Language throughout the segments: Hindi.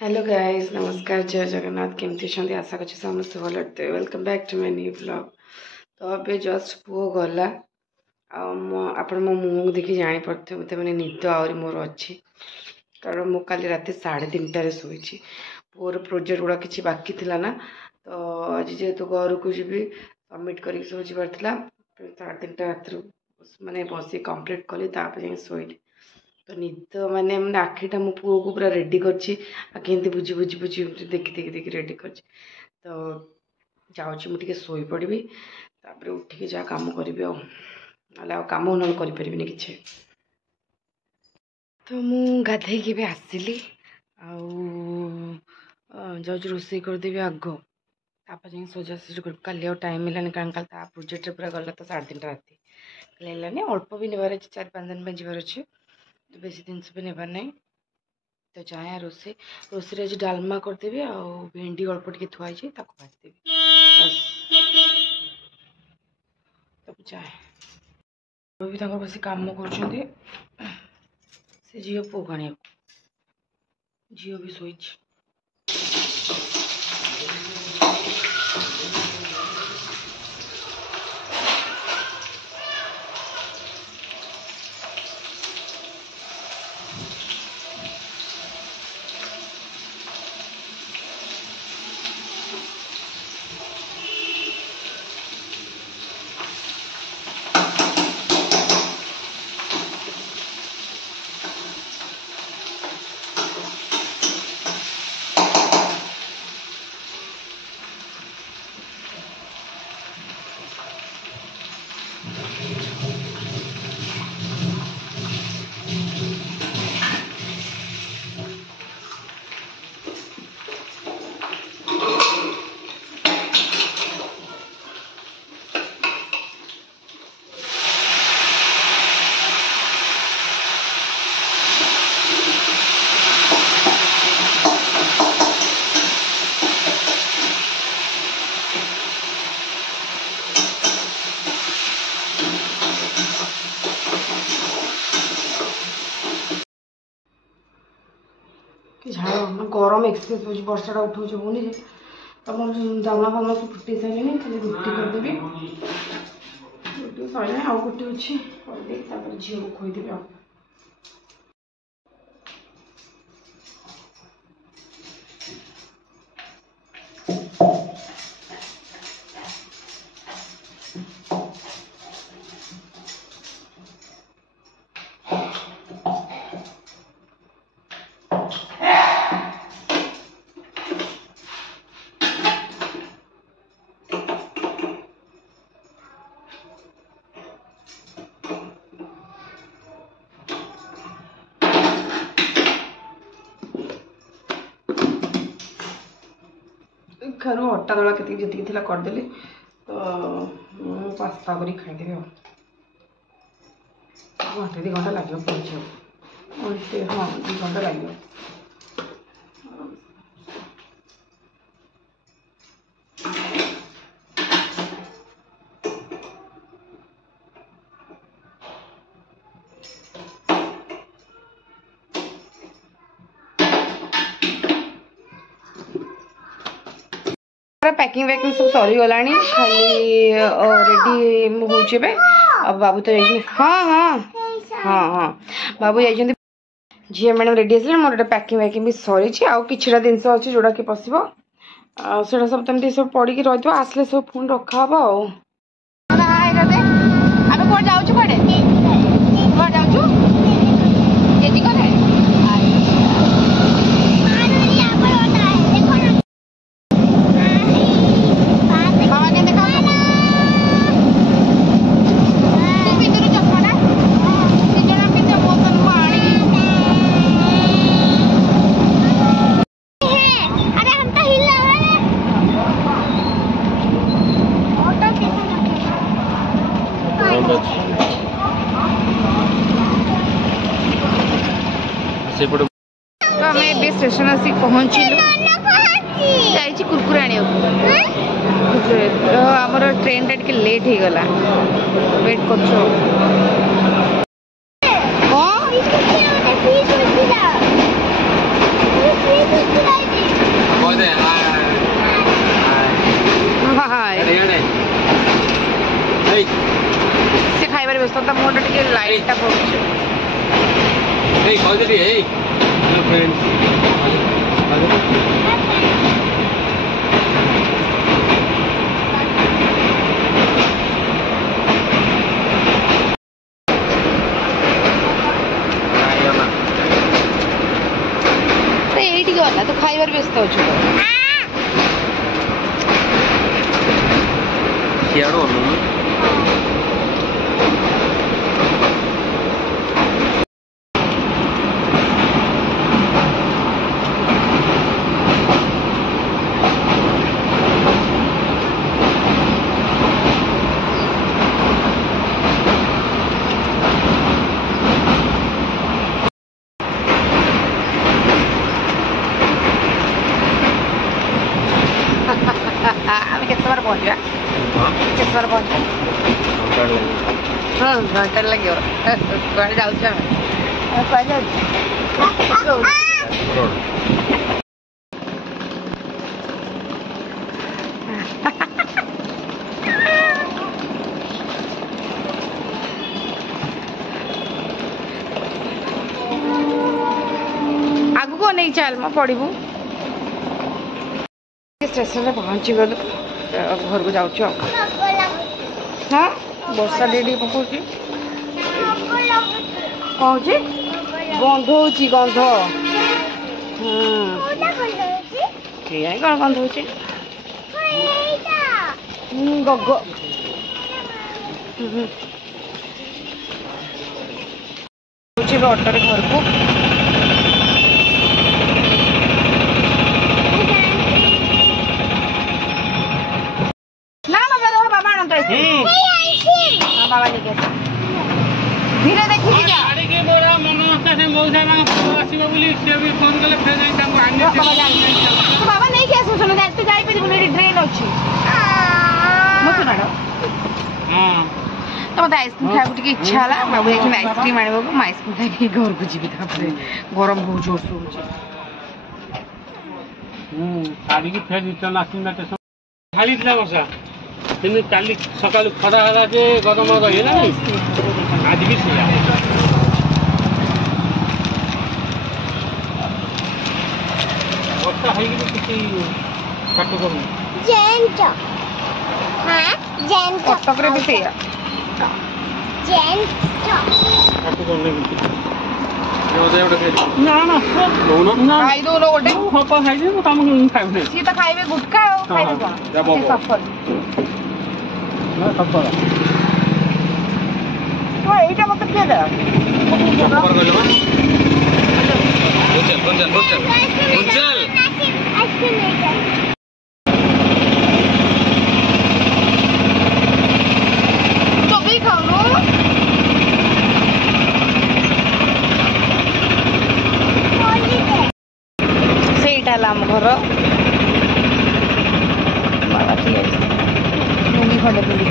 हेलो गाइस, नमस्कार, जय जगन्नाथ। केमती छंदी आशा करछि समस्त भल थे। Welcome back to my new blog. तो अबे जस्ट पुओ गला आपण मो मुँह देखि जानी पड़ते मत मैंने निद आहरी मोर अच्छी कारण मु काली राति 3:30 शोची। पुअर प्रोजेक्ट गुड़ा किसी बाकी थिला ना, तो आज जेहेतु घर को जी सबमिट कर सब जबार 3:30 रात मैंने बस कंप्लीट कली तापर शोली। तो निद माने आखिटा मो पुओ को पूरा रेडी करती बुझी बुझी बुझी देखी देखी देखी रेडी कर। तो जाऊँगी मुझे शोई पड़ी तापर उठिक जहाँ कम करी कम ना करें कि। तो मु गाधे भी आसली जाऊँ रोषे करदेवी आग तापर जाए सजासजी कर। काली टाइम मिलानी कारण कल प्रोजेक्ट पूरा गला तो 3:30 राति कल अल्प भी नेबार अच्छे 4-5 दिन जबार अच्छे। तो बेसी दिन भी नेबार नहीं। तो जाए रोसे आज डालमा करदेवी आ भेंडी अल्प टे थुआई भाजदेवी तब जाए भी बस कम कर झील पुओ आने झील भी शोई। झाड़ गरम एक्सप्रेस हो वर्षा उठा होनी तुम दाना फाना सब फुटे सारे खाली रुटी करदेवी। रुटी सर आउ गोटे अच्छे करदे झील को खुईदेवी। घर अटा दला के जी करदेली तो पास्ता कर खाईदेवी। घंटे 2 घंटा लगे पहुँचे। हाँ 2 घंटा लगे। पैकिंग वैकिंग सब सरी गला खाली रेडी होबे। अब बाबू तो जाइए। हाँ हाँ हाँ हाँ बाबू जाइए। झील मैडम रेडी आस मोर पैकिंग वैकिंग भी सरी आउ कि जिनस अच्छे जोड़ा कि पशो से सब तमती सब पड़ी रही आसले सब पुणी रखा हम। तो आम ए स्टेशन आसी पहुँचलु जाइए कुरकुरे आने तो आमर ट्रेन टा लेट हो गला वेट कर। गला तो खाइबार व्यस्त होछु सियाड़ो घंटा लगे कड़े जाऊ आगु को नहीं चल मैं पड़ू स्टेशन में पहुँची गलु घर को जाऊँ हाँ वर्षा टे पकाऊ कौन गंध हो गंध कौन गंध हो गग अटोरे घर को बाबा लेके धीरे देखिए जा गाड़ी के मोरा मनोस्था से मौसा ना आसीबो बोली से भी फोन करले फेर जाई तांको आने बाबा नहीं के सुनो जाते जाई पे बोले ट्रेन अछि मत सुनाडो हां तो मत आइसक्रीम खाए के इच्छा हला बाबू एक आइसक्रीम आनिबो को आइसक्रीम खाए के घर को जीबी तापरे गरम बहुत जोर से होछि गाड़ी की फेर रिटर्न आसीन ना स्टेशन खाली दिला वर्षा दिन काली सकाल खरा हला जे गरम रही ना आज भी सिया वर्षा है कि किसी काटो कम जेंट हां जेंट टकरे भी सिया जेंट काटो कम नहीं ना ना ना खाई दो लो गोटे हप खाई दे काम खाइब नहीं सी तो खाइबे गुटका खाइबे कोन से सफर ना सफर ओ एटा मत के दे सफर कर लो चल आइसक्रीम लेके तो भी खाओ लो आम घर बाबा ठीक है लुंगी खंडे पिंधि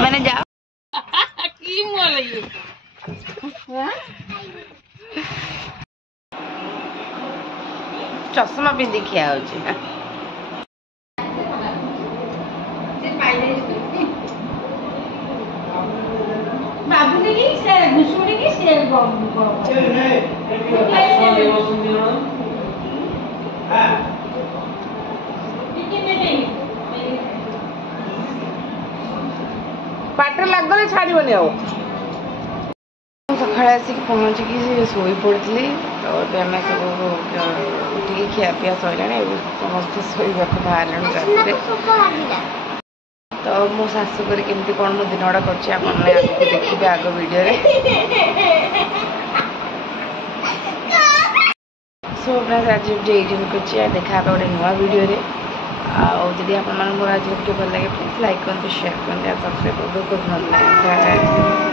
मैंने जाओ की मोल ये चश्मा पिंधि खिया होची बाबू ने की से घुसुड़ी की से गम हां पाटर लाग गले छाड़ीबनी आ सकाळे आसी पहुंची की सोई पड़ती तो आम सब उठी खिया पिया सैला समस्त शोवा बाहर रास्ते तो मो शाशुकर केमती कौन मो दिन गुड़ा कर देखिए आग वीडियो सो फ्रेंड्स आज एडिट कर देखा गोटे नुआ वीडियो आदि आप मोर आज वीडियो भल लगे प्लीज लाइक करते शेयर करते सब्सक्राइब करते।